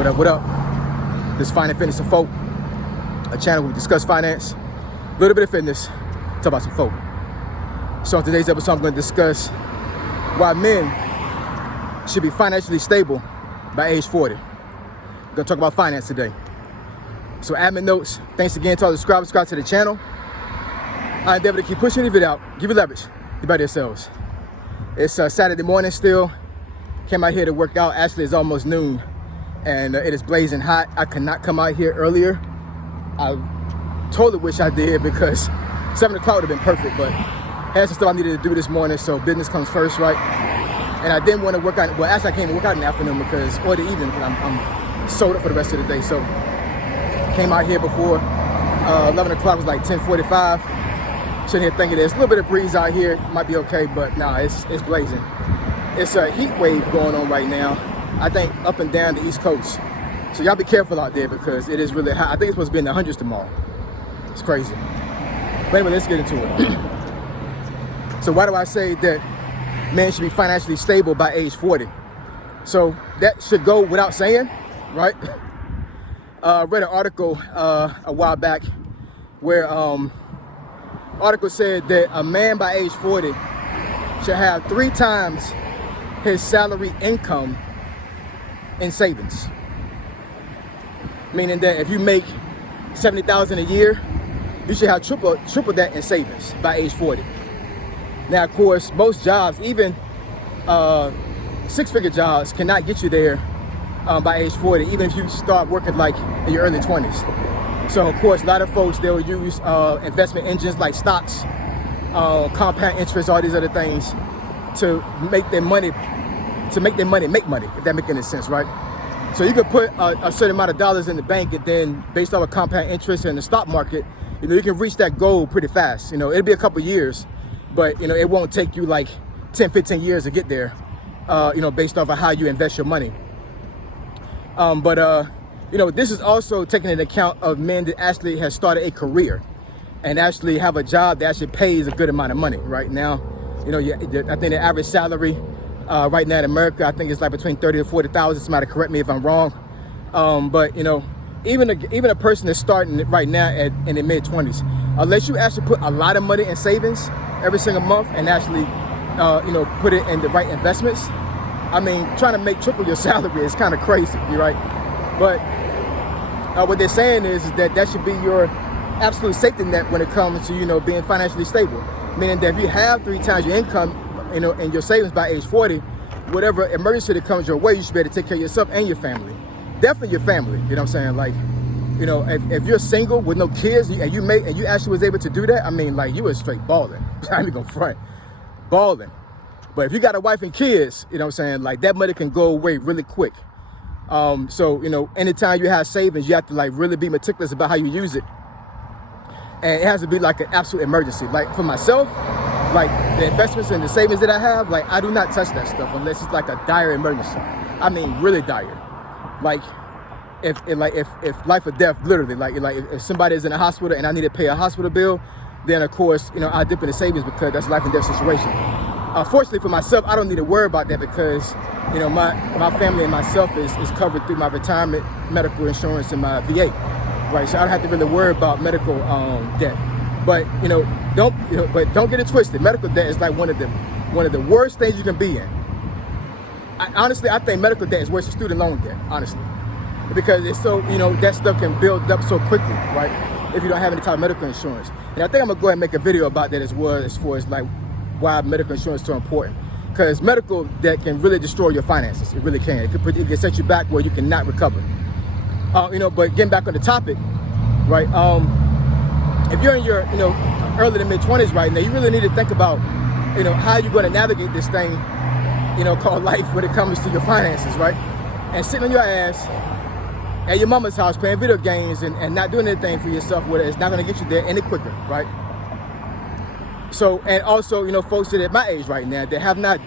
What up, what up? This is Finance, Fitness, and Folk, a channel where we discuss finance, a little bit of fitness, talk about some folk. So in today's episode, I'm going to discuss why men should be financially stable by age 40. We're going to talk about finance today. So admin notes, thanks again to all the subscribe to the channel. I endeavor to keep pushing the video out, give you leverage, you better yourselves. It's Saturday morning still. Came out here to work out. Actually, it's almost noon and it is blazing hot. I could not come out here earlier. I totally wish I did because 7 o'clock would have been perfect, but I had some stuff I needed to do this morning, so business comes first, right? And I didn't want to work out, well, actually I can't even work out in the afternoon or the evening because I'm sold up for the rest of the day. So came out here before 11 o'clock, was like 10:45. Sitting here thinking there's a little bit of breeze out here, might be okay, but nah, it's blazing. It's a heat wave going on right now, I think up and down the East Coast. So y'all be careful out there because it is really hot. I think it's supposed to be in the hundreds tomorrow. It's crazy. But anyway, let's get into it. So why do I say that men should be financially stable by age 40? So that should go without saying, right? I read an article a while back where article said that a man by age 40 should have 3 times his salary income in savings. Meaning that if you make $70,000 a year, you should have triple that in savings by age 40. Now, of course, most jobs, even 6-figure jobs, cannot get you there by age 40, even if you start working like in your early 20s. So, of course, a lot of folks, they'll use investment engines like stocks, compound interest, all these other things to make their money make money, if that makes any sense, right? So you can put a certain amount of dollars in the bank, and then based off of compound interest in the stock market, you can reach that goal pretty fast. It'll be a couple years, but it won't take you like 10, 15 years to get there, based off of how you invest your money. This is also taking into account of men that actually has started a career and actually have a job that actually pays a good amount of money right now. I think the average salary right now in America, I think it's like between 30 to 40,000. Somebody correct me if I'm wrong. Even a person that's starting right now in their mid 20s, unless you actually put a lot of money in savings every single month and actually, put it in the right investments. I mean, trying to make triple your salary is kind of crazy, right? But what they're saying is that should be your absolute safety net when it comes to, being financially stable. Meaning that if you have 3 times your income, in your savings by age 40, whatever emergency that comes your way, you should be able to take care of yourself and your family. Definitely your family, you know what I'm saying? Like, if you're single with no kids and you actually was able to do that, I mean, like, you was straight balling. I ain't gonna front. Balling. But if you got a wife and kids, you know what I'm saying, like, that money can go away really quick. Anytime you have savings, you have to like really be meticulous about how you use it. And it has to be like an absolute emergency. Like for myself, like the investments and the savings that I have, like I do not touch that stuff unless it's like a dire emergency. I mean, really dire. Like if life or death, literally, like if somebody is in a hospital and I need to pay a hospital bill, then of course, I dip in the savings because that's a life and death situation. Fortunately for myself, I don't need to worry about that because, my family and myself is covered through my retirement medical insurance and my VA, right? So I don't have to really worry about medical debt. But don't get it twisted. Medical debt is like one of the worst things you can be in. I think medical debt is worse than student loan debt, honestly, because it's so that stuff can build up so quickly, right? If you don't have any type of medical insurance, and I think I'm gonna go ahead and make a video about that as well, as far as like why medical insurance is so important. Because medical debt can really destroy your finances. It really can. It can set you back where you cannot recover. But getting back on the topic, right? If you're in your, early to mid 20s right now, you really need to think about, how you're going to navigate this thing, called life when it comes to your finances, right? And sitting on your ass at your mama's house playing video games and not doing anything for yourself with it, it's not going to get you there any quicker, right? So, and also, folks that at my age right now that have not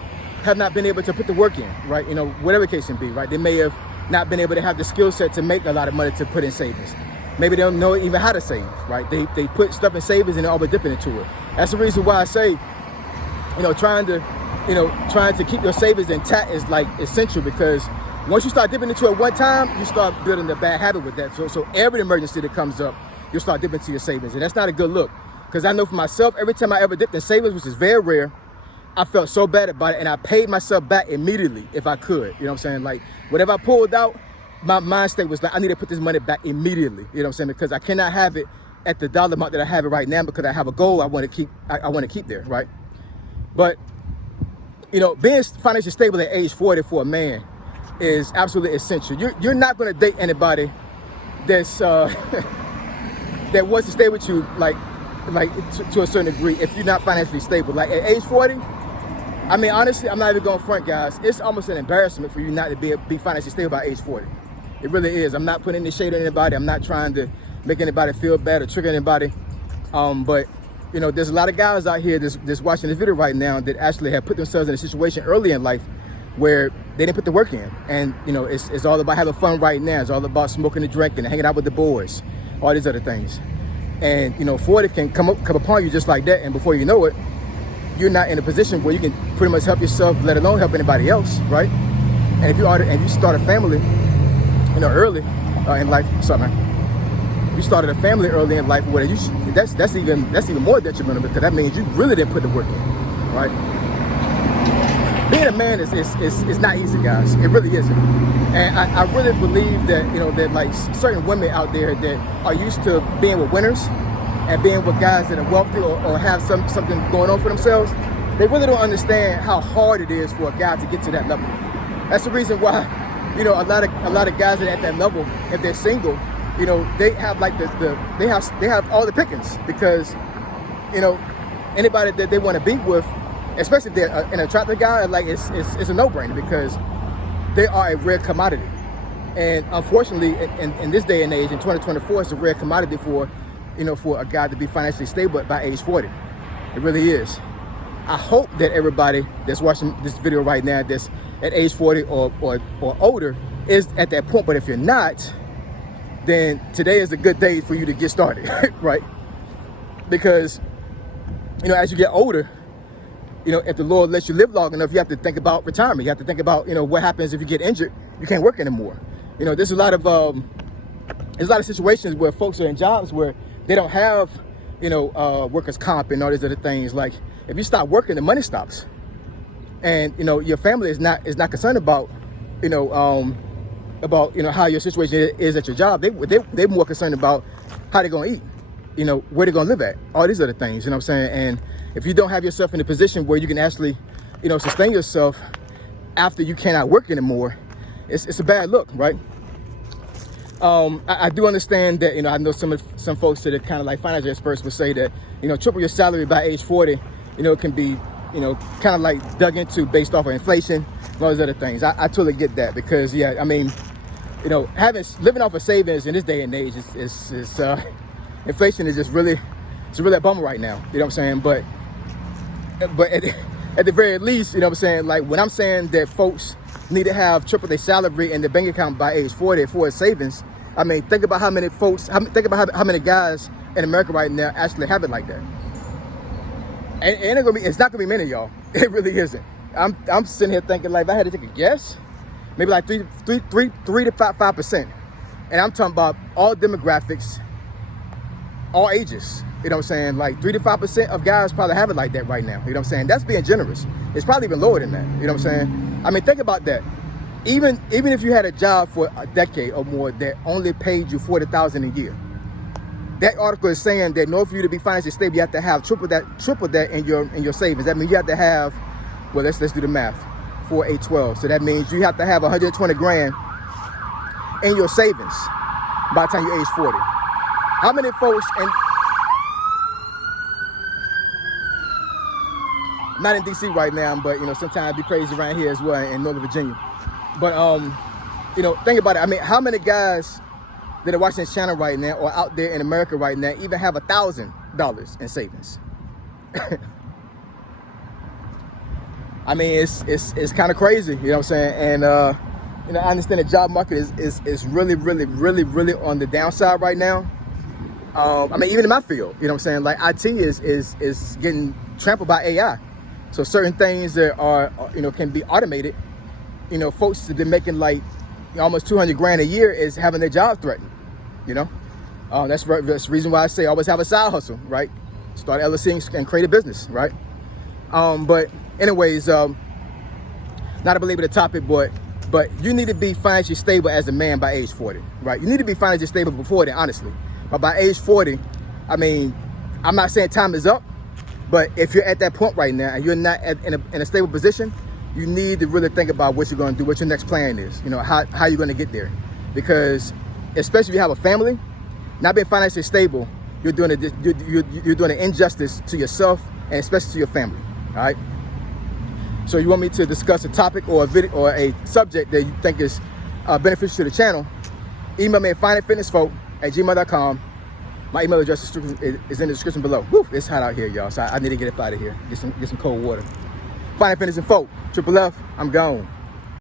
been able to put the work in, right? Whatever the case can be, right? They may have not been able to have the skill set to make a lot of money to put in savings. Maybe they don't know even how to save, right? They put stuff in savings and they're always dipping into it. That's the reason why I say, trying to keep your savings intact is like essential, because Once you start dipping into it one time, you start building a bad habit with that. So every emergency that comes up, you'll start dipping into your savings. And that's not a good look. Because I know for myself, every time I ever dipped in savings, which is very rare, I felt so bad about it. And I paid myself back immediately if I could. You know what I'm saying? Like, whatever I pulled out, my mind state was like, I need to put this money back immediately. You know what I'm saying? Because I cannot have it at the dollar amount that I have it right now, because I have a goal I want to keep. I want to keep there, right? But, you know, being financially stable at age 40 for a man is absolutely essential. You're not going to date anybody that's that wants to stay with you like to a certain degree if you're not financially stable. Like at age 40, I mean, honestly, I'm not even going front, guys. It's almost an embarrassment for you not to be financially stable by age 40. It really is. I'm not putting any shade on anybody. I'm not trying to make anybody feel bad or trigger anybody. But you know, there's a lot of guys out here that's watching this video right now that actually have put themselves in a situation early in life where they didn't put the work in. And you know, it's all about having fun right now. It's all about smoking and drinking and hanging out with the boys, all these other things. And you know, 40 can come upon you just like that, and before you know it, you're not in a position where you can pretty much help yourself, let alone help anybody else, right? And if you start a family, you know, early in life, sorry man, you started a family early in life, where that's even more detrimental, because that means you really didn't put the work in, right? Being a man is not easy, guys. It really isn't. And I really believe that, you know, that like certain women out there that are used to being with winners and being with guys that are wealthy or have something going on for themselves, they really don't understand how hard it is for a guy to get to that level. That's the reason why, you know, a lot of guys that are at that level, if they're single, you know, they have like they have all the pickings, because, you know, anybody that they want to be with, especially if they're an attractive guy, like it's a no-brainer, because they are a rare commodity. And unfortunately, in this day and age, in 2024, it's a rare commodity for a guy to be financially stable by age 40. It really is. I hope that everybody that's watching this video right now that's at age 40 or older is at that point. But if you're not, then today is a good day for you to get started, right? Because, you know, as you get older, you know, if the Lord lets you live long enough, you have to think about retirement. You have to think about, you know, what happens if you get injured, you can't work anymore. You know, there's a lot of situations where folks are in jobs where they don't have, you know, workers' comp and all these other things. Like, if you stop working, the money stops, and you know your family is not concerned about, you know, how your situation is at your job. They're more concerned about how they're gonna eat, you know, where they're gonna live at, all these other things. You know what I'm saying? And if you don't have yourself in a position where you can actually, you know, sustain yourself after you cannot work anymore, it's a bad look, right? I do understand that, you know, I know some folks that are kind of like financial experts would say that, you know, triple your salary by age 40, you know, it can be, you know, kind of like dug into based off of inflation and all these other things. I totally get that, because, yeah, I mean, you know, living off of savings in this day and age is inflation is just really, it's really a bummer right now. You know what I'm saying? But at the very least, you know what I'm saying? Like, when I'm saying that folks need to have triple their salary in their bank account by age 40 for savings, I mean, think about how many guys in America right now actually have it like that. And it's not gonna be many, y'all. It really isn't. I'm sitting here thinking, like, if I had to take a guess, maybe like 3 to 5%. And I'm talking about all demographics, all ages. You know what I'm saying? Like 3 to 5% of guys probably have it like that right now. You know what I'm saying? That's being generous. It's probably even lower than that. You know what I'm saying? I mean, think about that. Even if you had a job for a decade or more that only paid you $40,000 a year, that article is saying that in order for you to be financially stable, you have to have triple that in your savings. That means you have to have, well, let's do the math. 4, 8, 12. So that means you have to have 120 grand in your savings by the time you're age 40. How many folks not in DC right now, but you know, sometimes it'd be crazy around here as well in Northern Virginia. But you know, think about it. I mean, how many guys that are watching this channel right now or out there in America right now even have $1,000 in savings? I mean, it's kind of crazy, you know what I'm saying? And you know, I understand the job market is really on the downside right now. I mean, even in my field, you know what I'm saying? Like, IT is getting trampled by AI. So certain things that are, you know, can be automated. You know, folks have been making like almost 200 grand a year is having their job threatened, you know? That's the reason why I say always have a side hustle, right? Start LLC and create a business, right? But anyways, not to belabor the topic, but you need to be financially stable as a man by age 40, right? You need to be financially stable before then, honestly. But by age 40, I mean, I'm not saying time is up, but if you're at that point right now and you're not in a stable position, you need to really think about what you're going to do, what your next plan is, you know, how you're going to get there. Because especially if you have a family, not being financially stable, you're doing an injustice to yourself and especially to your family, all right? So you want me to discuss a topic or a video or a subject that you think is beneficial to the channel, email me at findingfitnessfolk@gmail.com. My email address is in the description below. Woo, it's hot out here, y'all, so I need to get up out of here, get some cold water. Finding Fitness and Folk, Triple F, I'm gone.